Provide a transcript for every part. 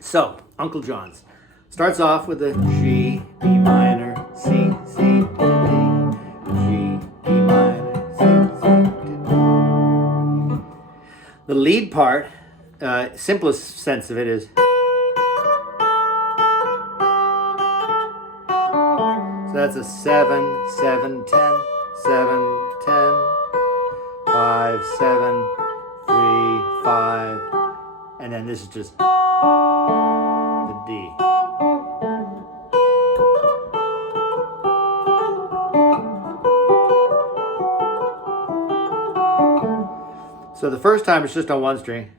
So, Uncle John's starts off with a G, B minor, C, C, to D, G, B minor, C, C, to D. The lead part, simplest sense of it is, so that's a 7, 7, 10, 7, 10, 5, 7, 3, 5, and then this is just the D. So the first time it's just on one string.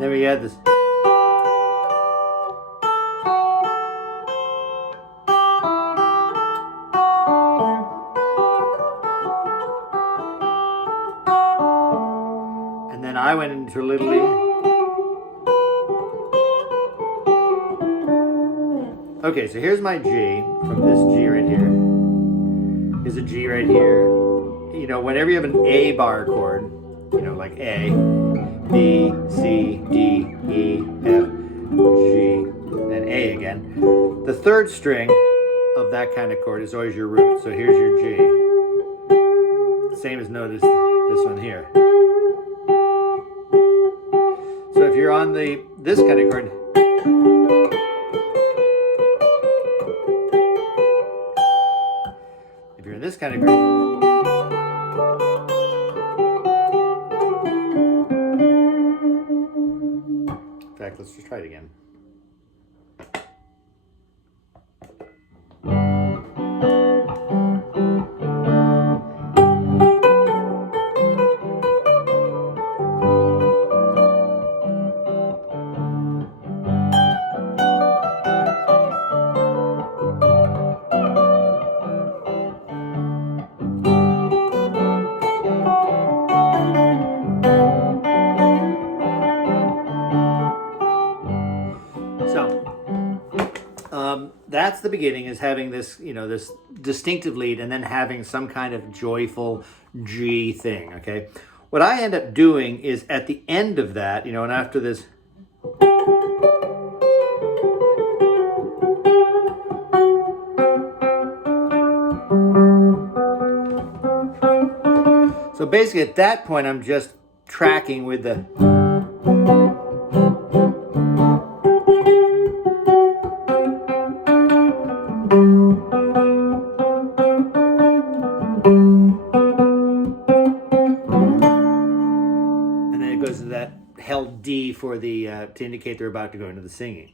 Then we add this. And then I went into a little E. Okay, so here's my G from this G right here. Here's a G right here. You know, whenever you have an A bar chord, you know, like A, B, C, D, E, F, G, then A again. The third string of that kind of chord is always your root. So here's your G. Same as notice this one here. So if you're on this kind of chord, if you're in this kind of chord, in fact, let's just try it again. That's the beginning, is having this, you know, this distinctive lead and then having some kind of joyful G thing, okay? What I end up doing is at the end of that, you know, and after this, so basically at that point I'm just tracking with the, held D for the to indicate they're about to go into the singing.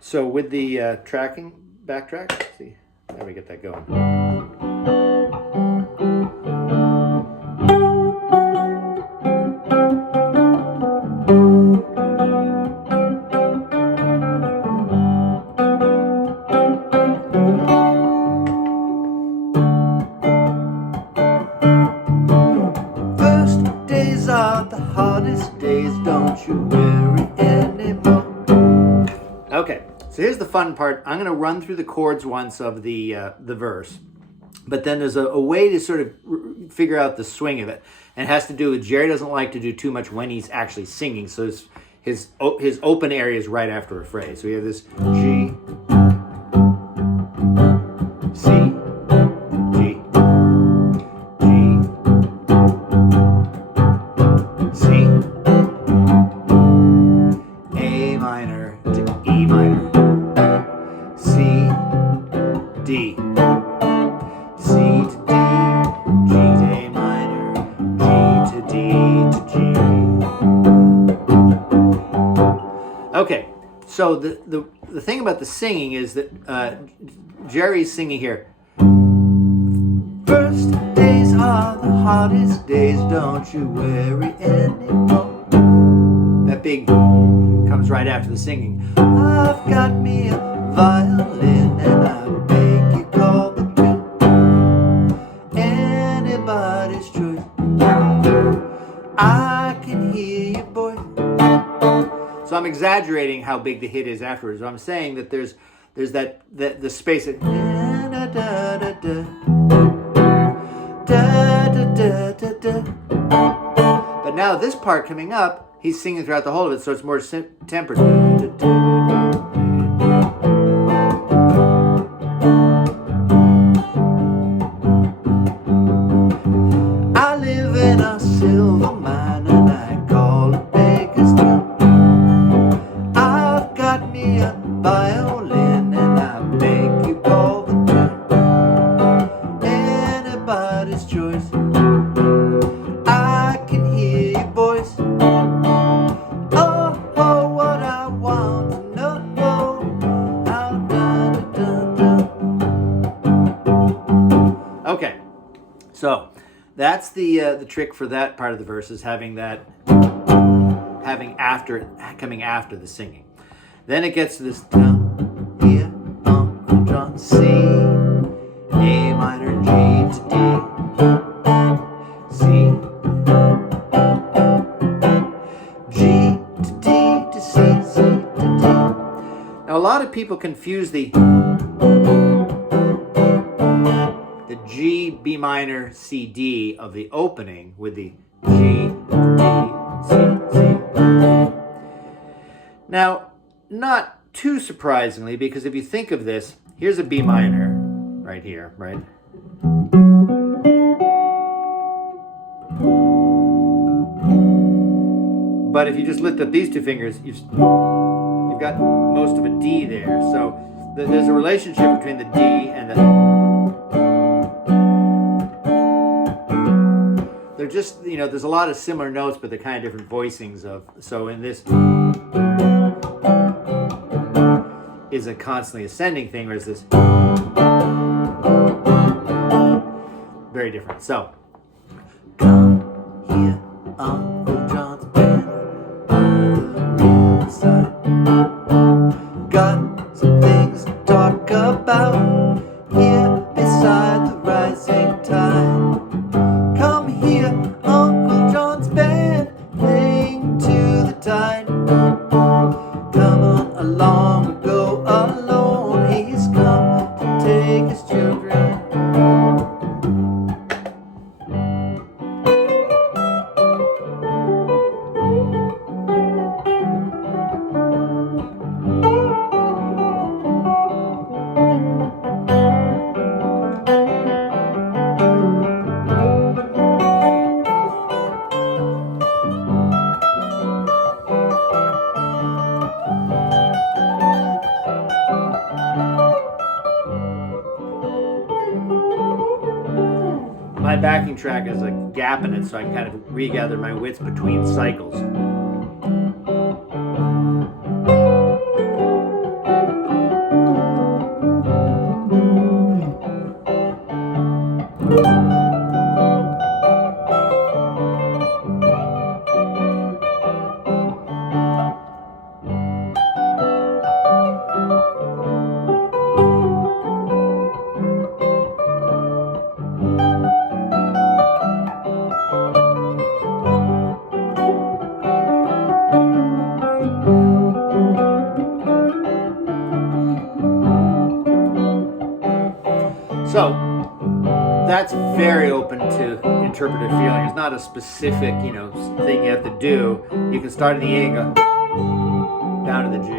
So with the tracking, backtrack, let's see how we get that going. First days are the hardest days, don't you worry anymore. Okay, so here's the fun part. I'm going to run through the chords once of the verse, but then there's a way to sort of figure out the swing of it, and it has to do with Jerry doesn't like to do too much when he's actually singing, so his open area is right after a phrase. So we have this G, C, G, G, C, A minor to E minor, C, D, C to D, G to A minor, G to D to G. Okay, So the thing about the singing is that Jerry's singing here. First days are the hardest days, don't you worry anymore. That big comes right after the singing. I've got me a violin and I beg you call the tune. Anybody's choice. I can hear you, boy. So I'm exaggerating how big the hit is afterwards. I'm saying that there's that the space that da da da da da da da da da. But now this part coming up, he's singing throughout the whole of it, so it's more tempered. I live in a silver mine and I call it Baker's Drum. I've got me a violin and I beg you call the tune. Anybody's choice. I can hear you, boys. Oh, oh, what I want to know. How da da da da. Okay, so that's the trick for that part of the verse, is having that coming after the singing. Then it gets to this down here, Uncle John, C, A minor, G to D, C, G to D to C, C to D. Now a lot of people confuse the G, B minor, C, D of the opening with the G, D, C, C, D. Now, not too surprisingly, because if you think of this, here's a B minor right here, right? But if you just lift up these two fingers, you've got most of a D there. So there's a relationship between the D and the... They're just, there's a lot of similar notes, but they're kind of different voicings of... So in this... is a constantly ascending thing, whereas this very different. So come here, Uncle John's band by the riverside. Got some things to talk about here beside the rising tide. Come here, Uncle John's band playing to the tide. Come on along. Alone, he's come to take his children. My backing track has a gap in it, so I can kind of regather my wits between cycles. So that's very open to interpretive feeling. It's not a specific, thing you have to do. You can start in the A and go down to the G.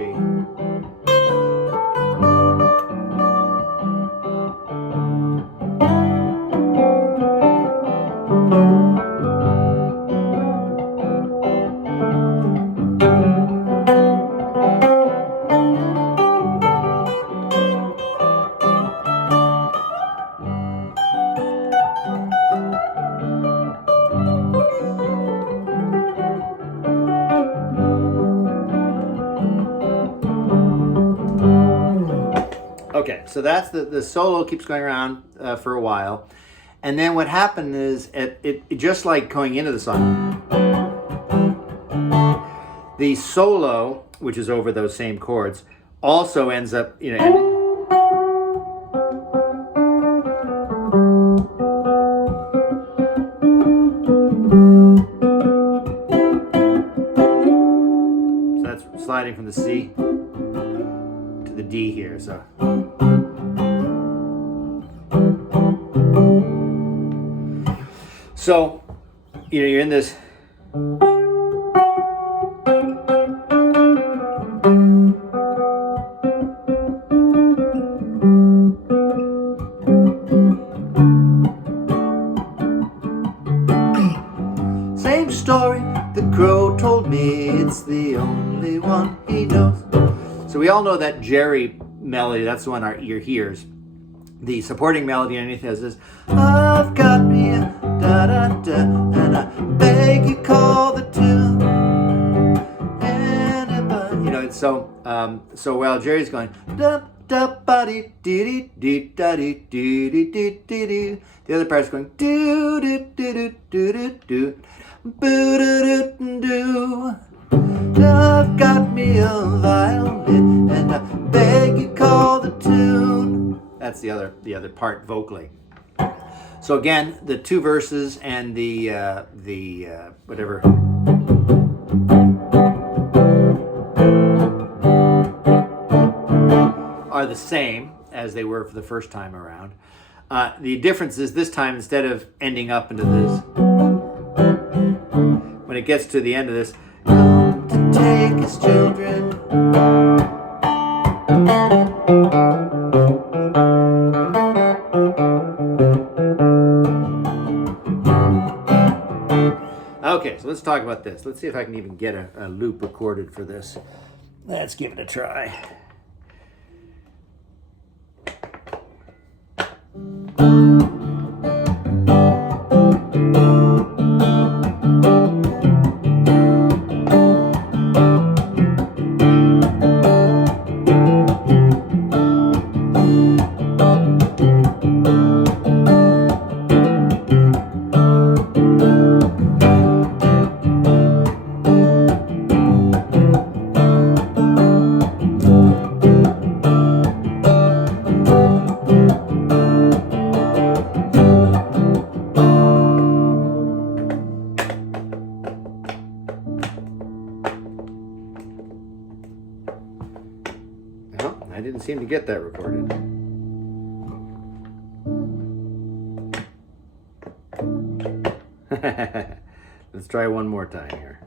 Okay, so that's the solo keeps going around for a while. And then what happened is, it just like going into the song, the solo, which is over those same chords, also ends up, you know, so that's sliding from the C to the D here. So you know, you're in this. Same story the crow told me, it's the only one he knows. So we all know that Jerry melody, that's the one our ear hears. The supporting melody underneath has this, I've got me a da-da-da, and I beg you call the tune. Anybody, you know, it's so while Jerry's going, da-da-ba-dee-dee-dee-da-dee-dee-dee-dee-dee, the other part's going, do-do-do-do-do-do-do, boo-do-do-do-do. I've got me a violin, and I beg you call the tune. That's the other part vocally. So again, the two verses and the whatever are the same as they were for the first time around. The difference is this time, instead of ending up into this, when it gets to the end of this, come to take his children. Okay, so let's talk about this. Let's see if I can even get a loop recorded for this. Let's give it a try. I didn't seem to get that recorded. Let's try one more time here.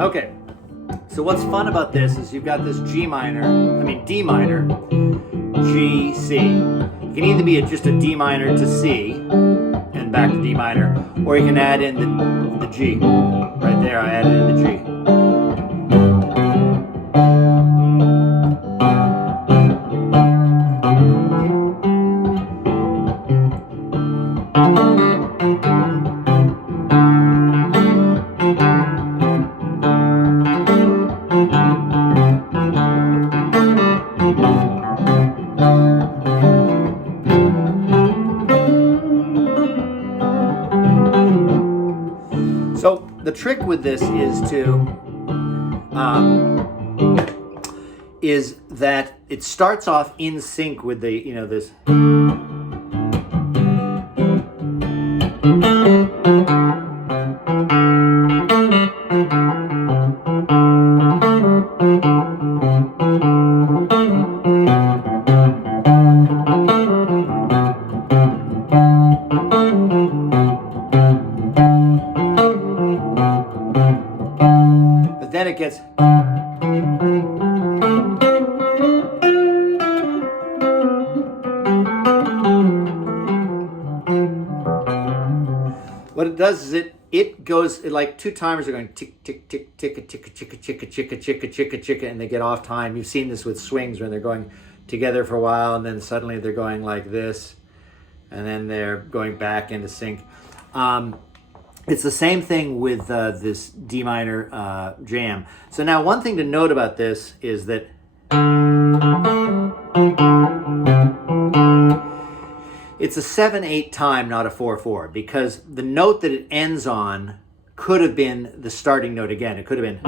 Okay, so what's fun about this is you've got this D minor, G, C. It can either be just a D minor to C and back to D minor, or you can add in the G. Right there, I added in the G. So the trick with this is that it starts off in sync with the, you know, this. it does is it goes like two timers are going tick tick tick tick tick tick tick tick tick tick tick tick, and they get off time. You've seen this with swings when they're going together for a while and then suddenly they're going like this, and then they're going back into sync. It's the same thing with this D minor jam. So now one thing to note about this is that it's a 7/8 time, not a 4/4, because the note that it ends on could have been the starting note again. It could have been.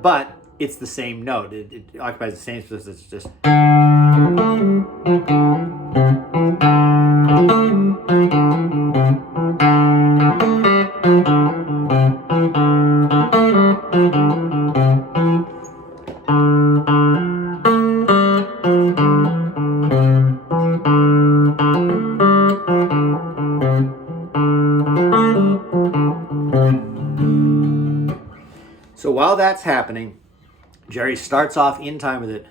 But it's the same note. It occupies the same space. It's just. So while that's happening, Jerry starts off in time with it.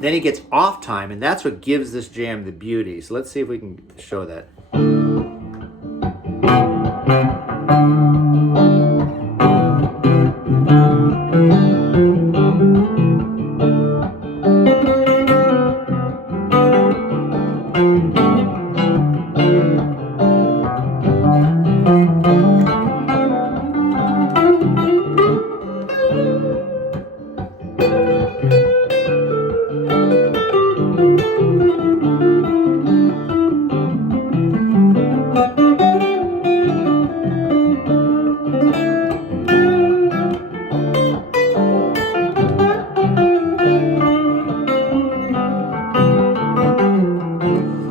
Then he gets off time, and that's what gives this jam the beauty. So let's see if we can show that.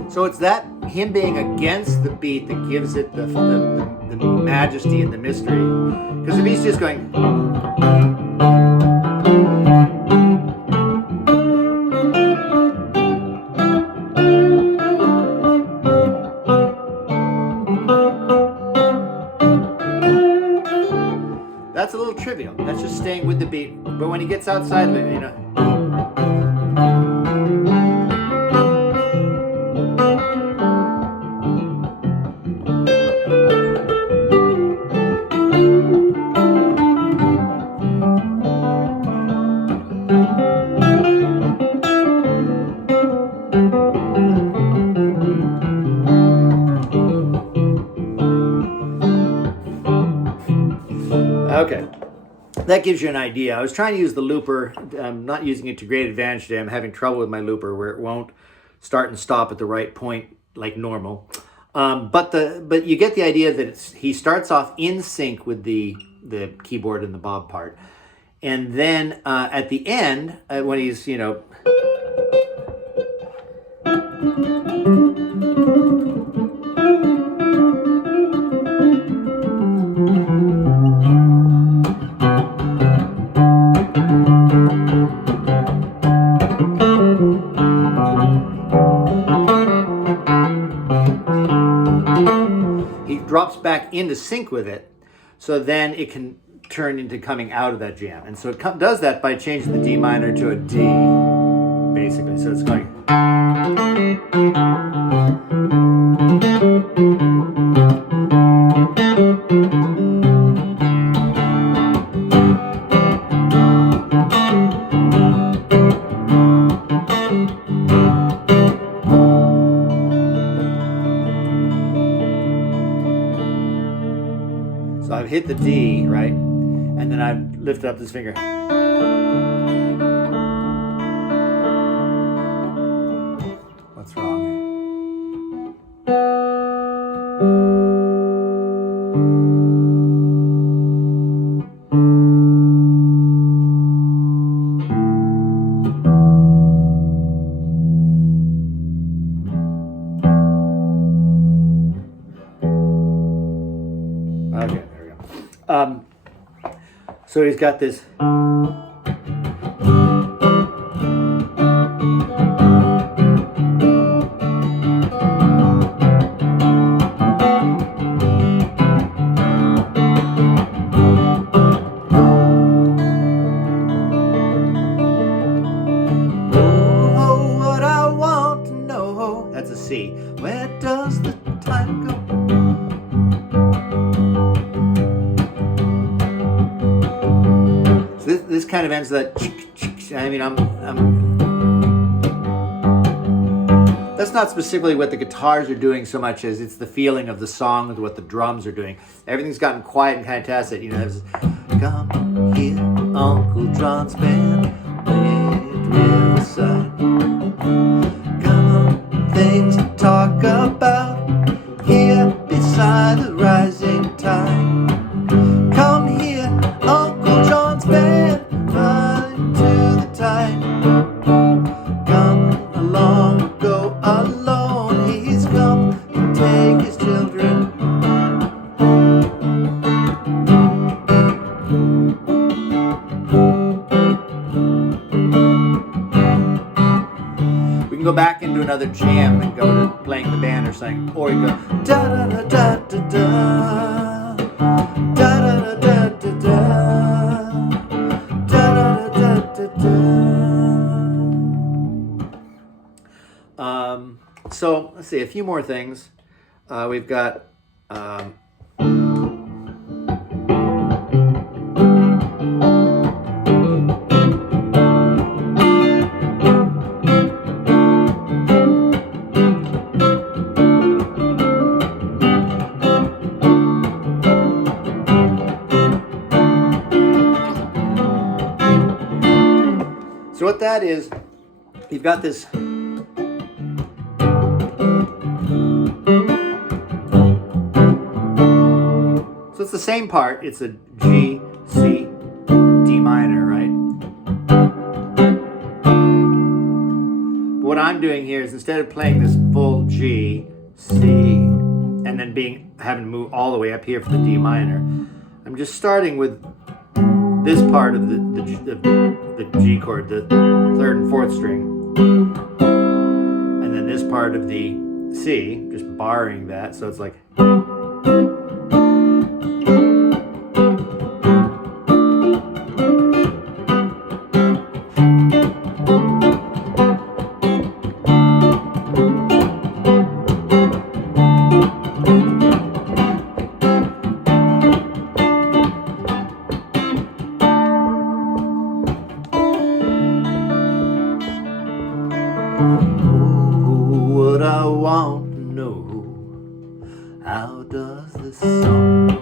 So it's that him being against the beat that gives it the majesty and the mystery. Because if he's just going, that's a little trivial. That's just staying with the beat. But when he gets outside of it, you know. Okay, that gives you an idea. I was trying to use the looper. I'm not using it to great advantage today. I'm having trouble with my looper where it won't start and stop at the right point like normal. But you get the idea that he starts off in sync with the keyboard and the bob part, and then at the end when he's drops back into sync with it, so then it can turn into coming out of that jam. And so it does that by changing the D minor to a D, basically. So it's going. So I've hit the D, right? And then I've lifted up this finger. What's wrong? Okay, there we go. So he's got this. Oh, what I want to know. That's a C. Where does the time go? So this kind of ends that. I mean, that's not specifically what the guitars are doing so much as it's the feeling of the song with what the drums are doing. Everything's gotten quiet and kind of tacit. You know, there's Come here, Uncle John's band, Riverside. Come on, things to talk about here beside the rising tide. Come here, Uncle John's band, run to the tide. Come along, go alone. He's come to take his children. we can go back into another jam and go to playing the band or something, or you go Da da da da da da. Da da da da da da. Da da da da da da. So let's see a few more things. We've got so what that is, you've got this. So it's the same part. It's a G, C, D minor, right? But what I'm doing here is instead of playing this full G, C, and then having to move all the way up here for the D minor, I'm just starting with this part of the G chord, the third and fourth string, and then this part of the C, just barring that, so it's like. What I want to know, how does this song go?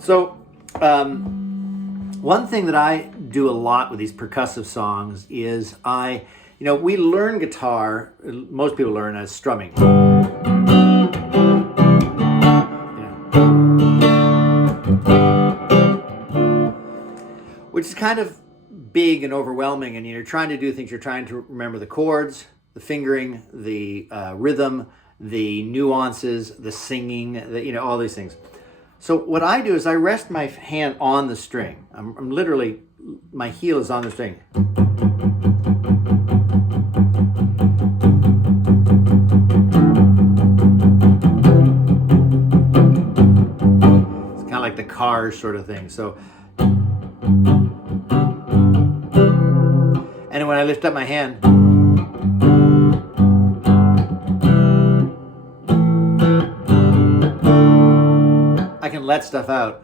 So, one thing that I do a lot with these percussive songs is we learn guitar, most people learn as strumming. Which is kind of big and overwhelming, and you're trying to do things, you're trying to remember the chords, the fingering, the rhythm, the nuances, the singing, all these things. So what I do is I rest my hand on the string. I'm literally, my heel is on the string. It's kind of like the Cars sort of thing. So, and when I lift up my hand, I can let stuff out.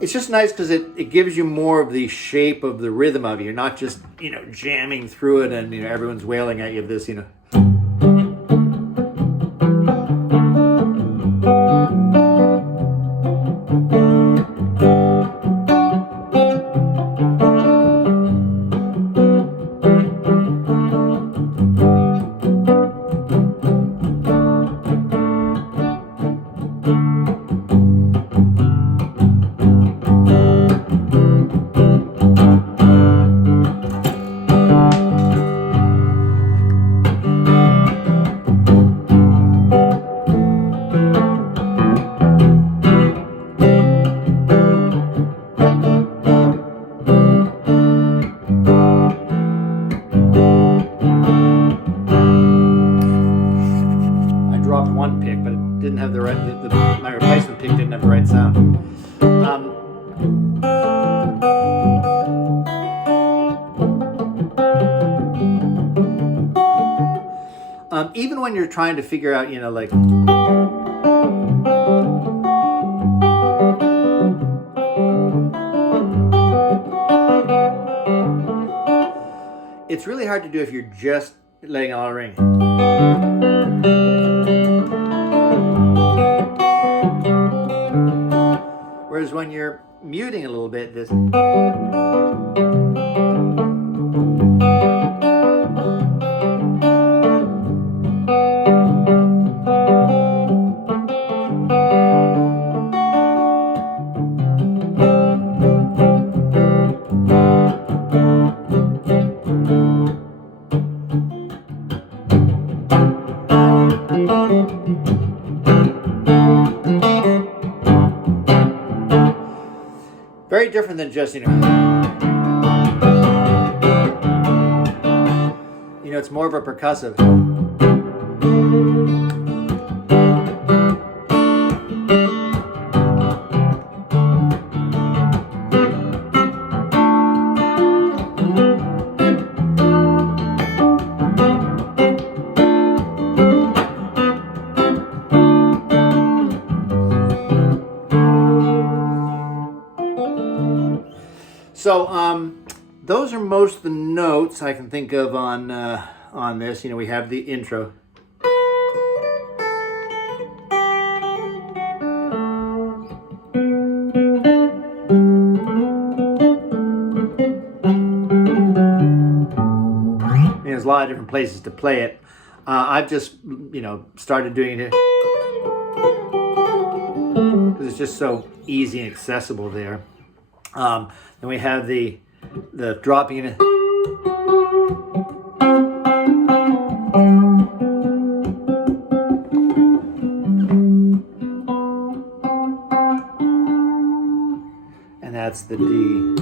It's just nice because it gives you more of the shape of the rhythm of it. You're not just, jamming through it and, everyone's wailing at you of this, dropped one pick, but it didn't have the right. My replacement pick didn't have the right sound. Even when you're trying to figure out, you know, like. It's really hard to do if you're just letting it all ring. Whereas when you're muting a little bit, this. Very different than just, you know, it's more of a percussive. So those are most of the notes I can think of on this. You know, we have the intro. There's a lot of different places to play it. I've just, you know, started doing it because it's just so easy and accessible there. Then we have the dropping in. And that's the D.